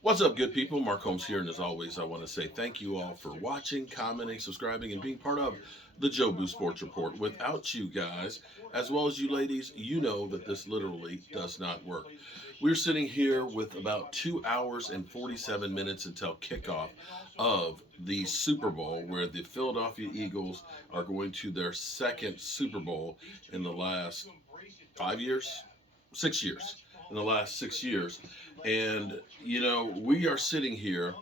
What's up, good people? Mark Holmes here, and as always, I want to say thank you all for watching, commenting, subscribing, and being part of the Jobu Sports Report. Without you guys, as well as you ladies, you know that this literally does not work. We're sitting here with about 2 hours and 47 minutes until kickoff of the Super Bowl, where the Philadelphia Eagles are going to their second Super Bowl in the last 5 years, 6 years, in the last 6 years. And, we are sitting here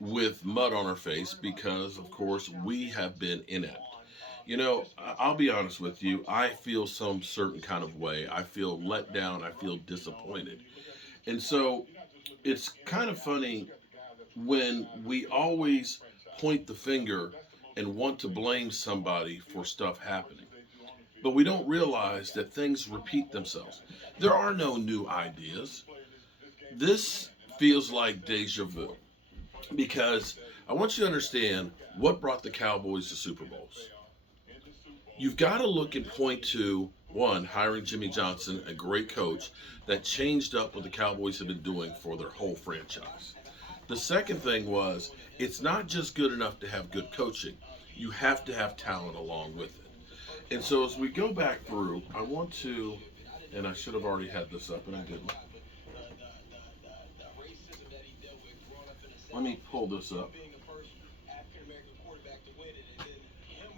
with mud on our face because, of course, we have been inept. I'll be honest with you. I feel some certain kind of way. I feel let down. I feel disappointed. And so it's kind of funny when we always point the finger and want to blame somebody for stuff happening. But we don't realize that things repeat themselves. There are no new ideas. This feels like deja vu because I want you to understand what brought the Cowboys to Super Bowls. You've got to look and point to, one, hiring Jimmy Johnson, a great coach that changed up what the Cowboys have been doing for their whole franchise. The second thing was, it's not just good enough to have good coaching. You have to have talent along with it. And so as we go back through, I want to, and I should have already had this up and I didn't. Let me pull this up.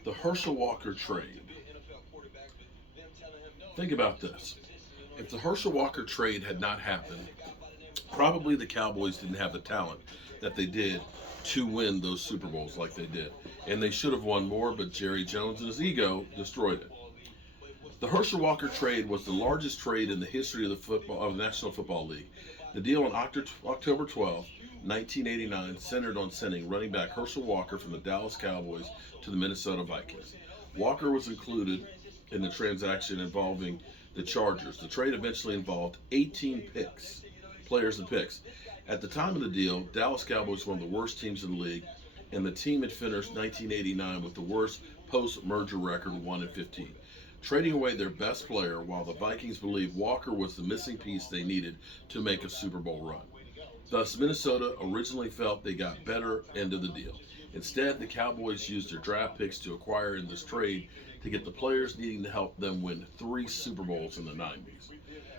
The Herschel Walker trade. Think about this. If the Herschel Walker trade had not happened, probably the Cowboys didn't have the talent that they did to win those Super Bowls like they did. And they should have won more, but Jerry Jones and his ego destroyed it. The Herschel Walker trade was the largest trade in the history of the National Football League. The deal on October 12, 1989, centered on sending running back Herschel Walker from the Dallas Cowboys to the Minnesota Vikings. Walker was included in the transaction involving the Chargers. The trade eventually involved 18 players and picks. At the time of the deal, Dallas Cowboys were one of the worst teams in the league, and the team had finished 1989 with the worst post-merger record, 1-15, trading away their best player while the Vikings believed Walker was the missing piece they needed to make a Super Bowl run. Thus, Minnesota originally felt they got better end of the deal. Instead, the Cowboys used their draft picks to acquire in this trade to get the players needing to help them win 3 Super Bowls in the 90s.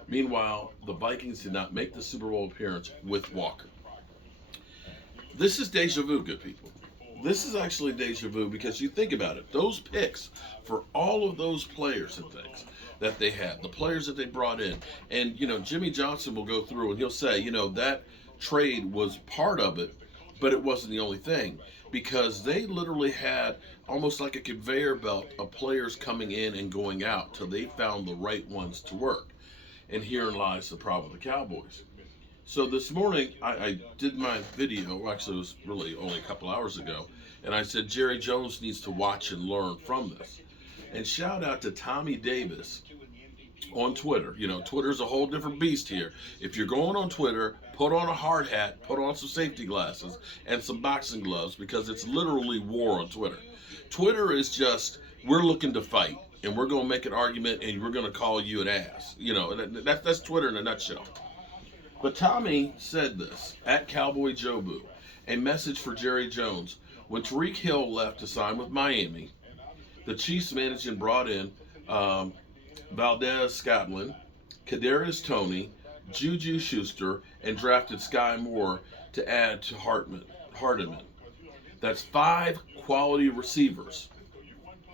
Meanwhile, the Vikings did not make the Super Bowl appearance with Walker. This is deja vu, good people. This is actually deja vu because you think about it. Those picks for all of those players and things that they had, the players that they brought in, and, Jimmy Johnson will go through and he'll say, that trade was part of it, but it wasn't the only thing because they literally had almost like a conveyor belt of players coming in and going out till they found the right ones to work. And herein lies the problem with the Cowboys. So this morning, I did my video, actually it was really only a couple hours ago, and I said Jerry Jones needs to watch and learn from this. And shout out to Tommy Davis on Twitter. Twitter's a whole different beast here. If you're going on Twitter, put on a hard hat, put on some safety glasses, and some boxing gloves because it's literally war on Twitter. Twitter is just, we're looking to fight, and we're going to make an argument, and we're going to call you an ass. That's Twitter in a nutshell. But Tommy said this, at Cowboy Jobu, a message for Jerry Jones. When Tyreek Hill left to sign with Miami, the Chiefs management brought in Valdez Scotland, Kadarius Toney, Juju Schuster, and drafted Sky Moore to add to Hardeman. That's 5 quality receivers.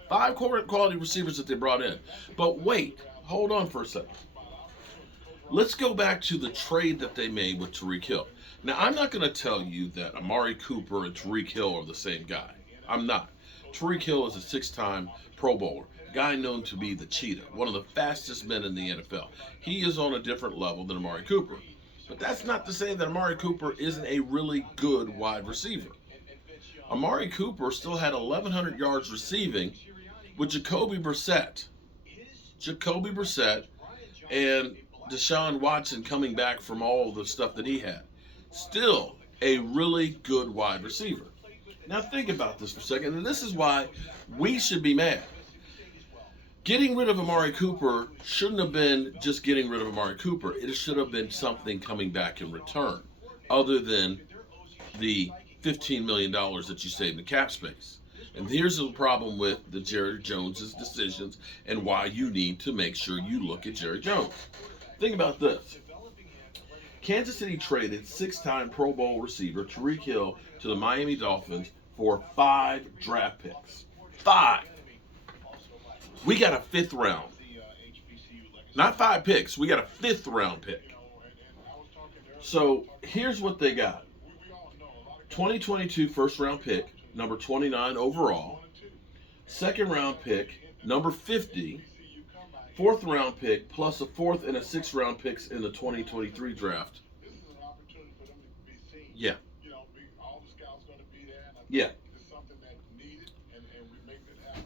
5 quality receivers that they brought in. But wait, hold on for a second. Let's go back to the trade that they made with Tyreek Hill. Now, I'm not going to tell you that Amari Cooper and Tyreek Hill are the same guy. I'm not. Tyreek Hill is a 6-time Pro Bowler, guy known to be the cheetah, one of the fastest men in the NFL. He is on a different level than Amari Cooper. But that's not to say that Amari Cooper isn't a really good wide receiver. Amari Cooper still had 1,100 yards receiving with Jacoby Brissett. And Deshaun Watson coming back from all the stuff that he had. Still a really good wide receiver. Now think about this for a second, and this is why we should be mad. Getting rid of Amari Cooper shouldn't have been just getting rid of Amari Cooper. It should have been something coming back in return, other than the $15 million that you saved in cap space. And here's the problem with the Jerry Jones' decisions and why you need to make sure you look at Jerry Jones. Think about this. Kansas City traded six-time Pro Bowl receiver Tyreek Hill to the Miami Dolphins for 5 draft picks. 5. We got a 5th round. Not 5 picks. We got a 5th round pick. So here's what they got. 2022 first round pick, number 29 overall. Second round pick, number 50. Fourth round pick, plus a 4th and a 6th round picks in the 2023 draft. Yeah. Yeah.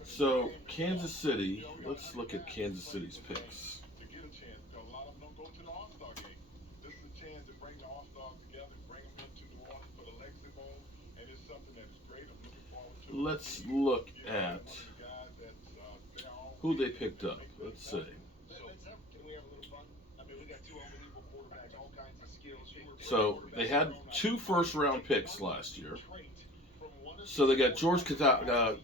So, Kansas City, let's look at Kansas City's picks. Let's look at who they picked up. Let's see. So they had 2 first-round picks last year. So they got George Kafasis,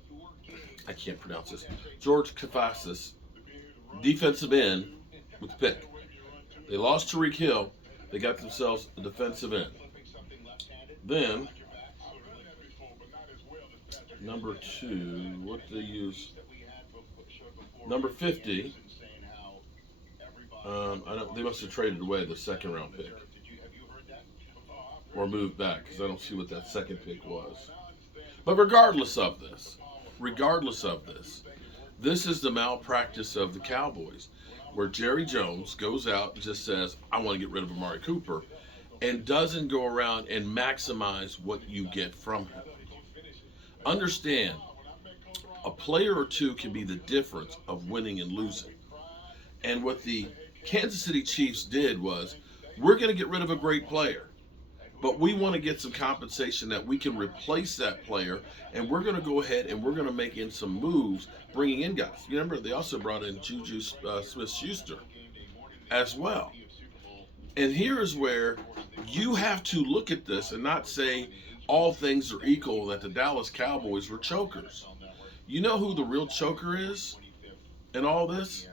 defensive end, with the pick. They lost Tyreek Hill. They got themselves a defensive end. Then number 2, what did they use? Number 50. They must have traded away the second round pick, or moved back, because I don't see what that second pick was. But regardless of this, this is the malpractice of the Cowboys, where Jerry Jones goes out and just says, I want to get rid of Amari Cooper, and doesn't go around and maximize what you get from him. Understand, a player or two can be the difference of winning and losing. And what the Kansas City Chiefs did was, we're going to get rid of a great player, but we want to get some compensation that we can replace that player, and we're going to go ahead and we're going to make in some moves, bringing in guys. You remember, they also brought in Juju Smith-Schuster as well. And here is where you have to look at this and not say all things are equal, that the Dallas Cowboys were chokers. You know who the real choker is in all this?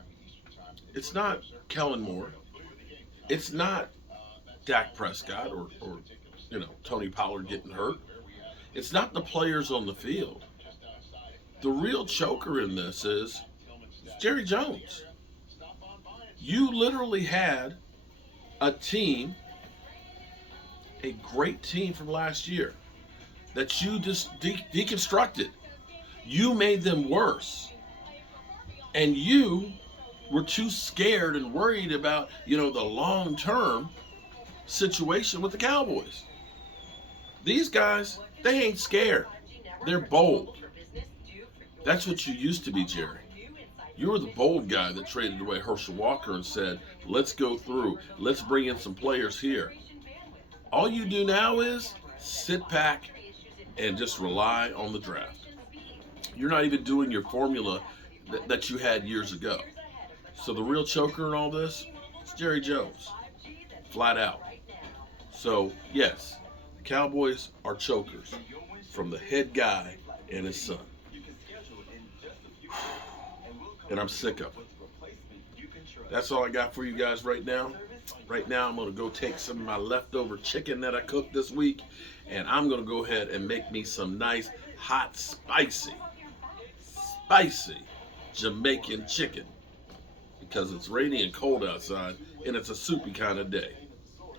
It's not Kellen Moore. It's not Dak Prescott or Tony Pollard getting hurt. It's not the players on the field. The real choker in this is Jerry Jones. You literally had a team, a great team from last year, that you just deconstructed. You made them worse. And you were too scared and worried about, the long-term situation with the Cowboys. These guys, they ain't scared. They're bold. That's what you used to be, Jerry. You were the bold guy that traded away Herschel Walker and said, let's go through. Let's bring in some players here. All you do now is sit back and just rely on the draft. You're not even doing your formula that you had years ago. So the real choker in all this is Jerry Jones. Flat out. So, yes, the Cowboys are chokers from the head guy and his son. And I'm sick of it. That's all I got for you guys right now. Right now, I'm going to go take some of my leftover chicken that I cooked this week, and I'm going to go ahead and make me some nice, hot, spicy Jamaican chicken, because it's rainy and cold outside, and it's a soupy kind of day.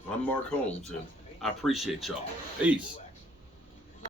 I'm Mark Holmes, and I appreciate y'all. Peace.